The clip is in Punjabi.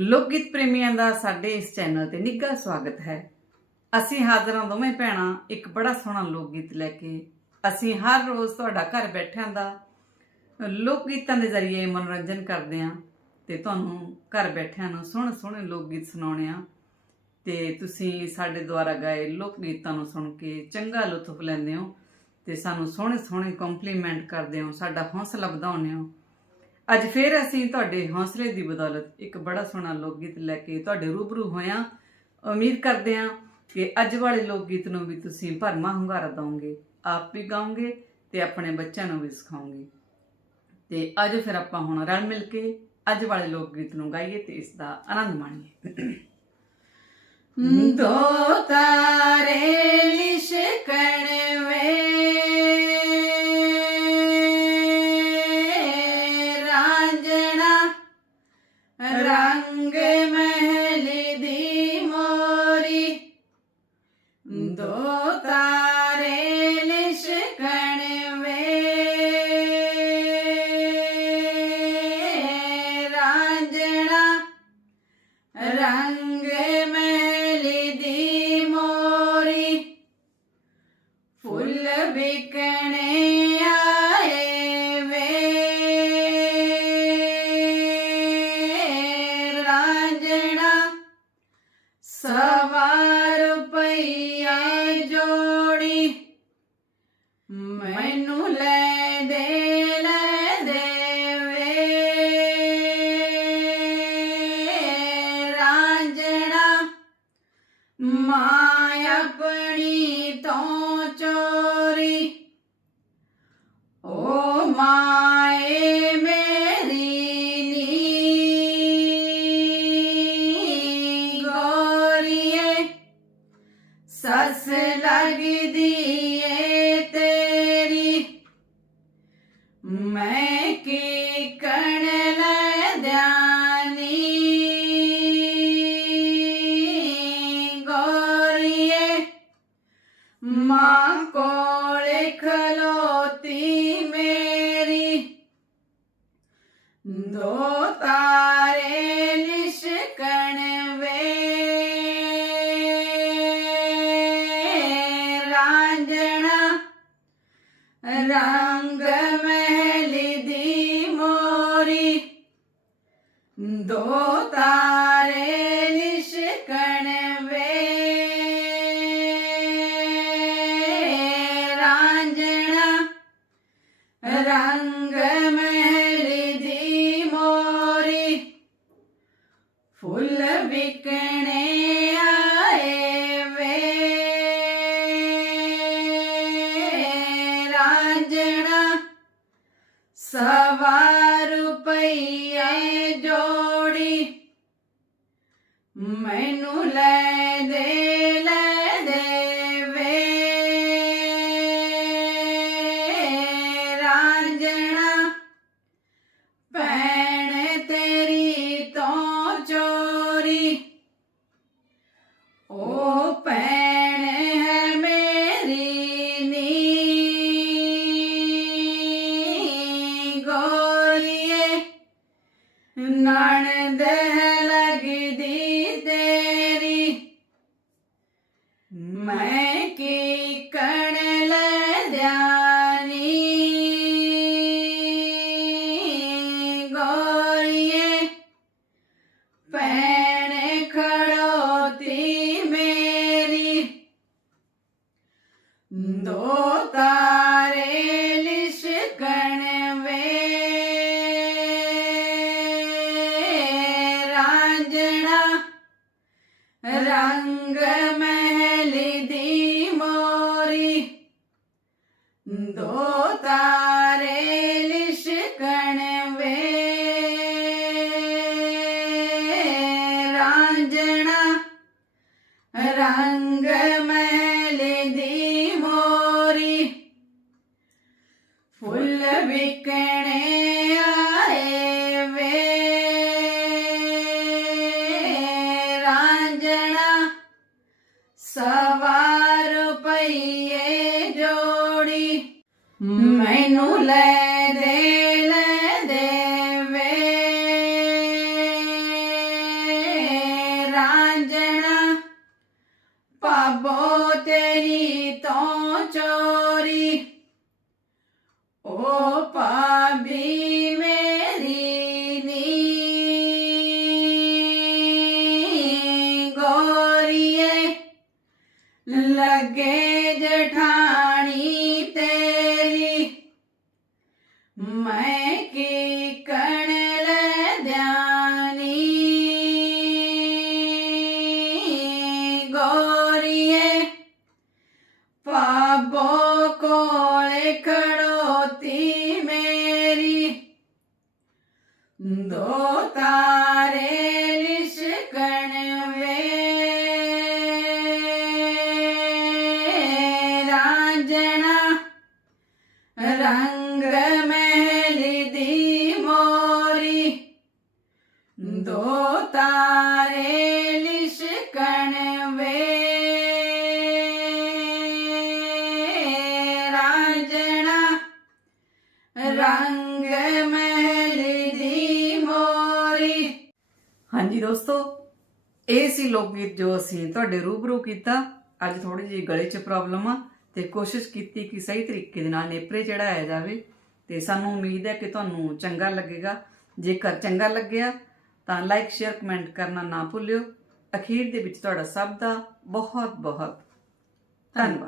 ਲੋਕ ਗੀਤ ਪ੍ਰੇਮੀਆਂ ਦਾ ਸਾਡੇ ਇਸ ਚੈਨਲ ਤੇ ਨਿੱਘਾ ਸਵਾਗਤ ਹੈ। ਅਸੀਂ ਹਾਜ਼ਰ ਹਾਂ ਦੋਵੇਂ ਭੈਣਾਂ ਇੱਕ ਬੜਾ ਸੋਹਣਾ ਲੋਕ ਗੀਤ ਲੈ ਕੇ। ਅਸੀਂ ਹਰ ਰੋਜ਼ ਤੁਹਾਡਾ ਘਰ ਬੈਠਿਆਂ ਦਾ ਲੋਕ ਗੀਤਾਂ ਦੇ ਜ਼ਰੀਏ ਮਨੋਰੰਜਨ ਕਰਦੇ ਹਾਂ ਤੇ ਤੁਹਾਨੂੰ ਘਰ ਬੈਠਿਆਂ ਨੂੰ ਸੋਹਣੇ ਸੋਹਣੇ ਲੋਕ ਗੀਤ ਸੁਣਾਉਣੇ ਆ ਤੇ ਤੁਸੀਂ ਸਾਡੇ ਦੁਆਰਾ ਗਾਏ ਲੋਕ ਗੀਤਾਂ ਨੂੰ ਸੁਣ ਕੇ ਚੰਗਾ ਲੁਤਫ ਲੈਂਦੇ ਹੋ ਤੇ ਸਾਨੂੰ ਸੋਹਣੇ ਸੋਹਣੇ ਕੰਪਲੀਮੈਂਟ ਕਰਦੇ ਹੋ, ਸਾਡਾ ਹੌਸਲਾ ਵਧਾਉਂਦੇ ਹੋ। ਅੱਜ ਫੇਰ ਅਸੀਂ ਤੁਹਾਡੇ ਹੌਸਲੇ ਦੀ ਬਦੌਲਤ ਇੱਕ ਬੜਾ ਸੋਹਣਾ ਲੋਕ ਗੀਤ ਲੈ ਕੇ ਤੁਹਾਡੇ ਰੂਬਰੂ ਹੋਇਆ। ਉਮੀਦ ਕਰਦੇ ਹਾਂ ਕਿ ਅੱਜ ਵਾਲੇ ਲੋਕ ਗੀਤ ਨੂੰ ਵੀ ਤੁਸੀਂ ਭਰਮਾ ਹੁੰਗਾਰਾ ਦਿਓਗੇ ਆਪ ਵੀ ਗਾਓਗੇ ਤੇ ਆਪਣੇ ਬੱਚਿਆਂ ਨੂੰ ਵੀ ਸਿਖਾਓਗੇ। ਤੇ ਅੱਜ ਫਿਰ ਆਪਾਂ ਹੁਣ ਰਲ ਮਿਲ ਕੇ ਅੱਜ ਵਾਲੇ ਲੋਕ ਗੀਤ ਨੂੰ ਗਾਈਏ ਤੇ ਇਸ ਦਾ ਆਨੰਦ ਮਾਣੀਏ। ਦੋ ਮੈਨੂੰ ਲੈ ਦੇ ਲੈ ਦੇ ਵੇ ਰਾਂਝਣਾ ਮਾਂ ਆਪਣੀ ਤੋਂ ਚੋਰੀ। ਓ ਮਾਏ ਮੇਰੀ ਨੀ ਗੋਰੀਏ, ਸੱਸ ਲੱਗਦੀ ਦੋ ਤਾਰੇ ਲਿਸ਼ਕਣ ਵੇ ਰਾਂਝਣਾ ਰੰਗ ਮਹਿਲ ਦੀ ਮੋਰੀ ਦੋ ਤਾਰੇ ਨਣਦ ਲਗਦੀ ਤੇਰੀ। ਮੈਂ ਕੀ ਕਣ ਲੈ ਦਿਆਨੀ ਗੋਰੀਏ ਭੈਣ ਖੜੋਤੀ ਮੇਰੀ। ਦੋਤਾ ਰੰਗ ਮਹਿਲ ਦੀ ਮੋਰੀ ਫੁੱਲ ਵਿਕਣੇ ਆਏ ਵੇ ਰਾਂਝਣਾ ਸਵਾ Opa! ਰੰਗ ਮਹਿਲੀ ਦੀ ਮੋਰੀ ਦੋ ਤਾਰੇ ਲਿਸ਼ਕਣ ਵੇ ਰਾਜਣਾ ਰੰਗ ਮਹਿਲੀ ਦੀ ਮੋਰੀ ਹਾਂਜੀ ਦੋਸਤੋ ਇਹ ਸੀ ਲੋਕ ਗੀਤ ਜੋ ਅਸੀਂ ਤੁਹਾਡੇ ਰੂਬਰੂ ਕੀਤਾ। ਅੱਜ ਥੋੜੀ ਜਿਹੀ ਗਲੇ 'ਚ ਪ੍ਰੋਬਲਮ ਆ ਤੇ ਕੋਸ਼ਿਸ਼ ਕੀਤੀ ਕਿ ਸਹੀ ਤਰੀਕੇ ਦੇ ਨਾਲ ਨੇਪਰੇ ਚੜਾਇਆ ਜਾਵੇ ਤੇ ਸਾਨੂੰ ਉਮੀਦ ਹੈ ਕਿ ਤੁਹਾਨੂੰ ਚੰਗਾ ਲੱਗੇਗਾ। ਜੇਕਰ ਚੰਗਾ ਲੱਗਿਆ ਤਾਂ ਲਾਈਕ ਸ਼ੇਅਰ ਕਮੈਂਟ ਕਰਨਾ ਨਾ ਭੁੱਲਿਓ। ਅਖੀਰ ਦੇ ਵਿੱਚ ਤੁਹਾਡਾ ਸਭ ਦਾ ਬਹੁਤ ਬਹੁਤ ਧੰਨਵਾਦ।